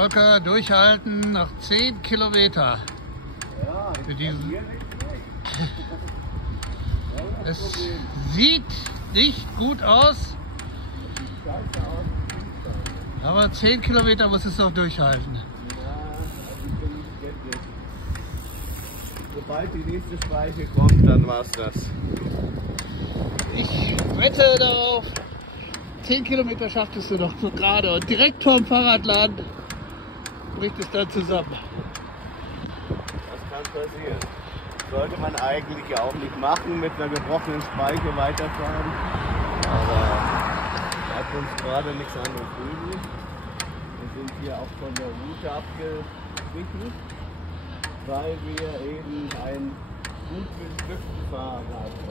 Volker, durchhalten nach 10 Kilometer. Ja, Für diesen. Es sieht nicht gut aus, aber 10 Kilometer muss es noch durchhalten. Sobald die nächste Speiche kommt, dann war's das. Ich wette darauf, 10 Kilometer schaffst du noch so gerade und direkt vorm Fahrradladen bricht es dann zusammen. Das kann passieren. Sollte man eigentlich auch nicht machen, mit einer gebrochenen Speiche weiterfahren. Aber hat uns gerade nichts anderes übrig. Wir sind hier auch von der Route abgewichen, weil wir eben einen gut bestückten Fahrrad haben.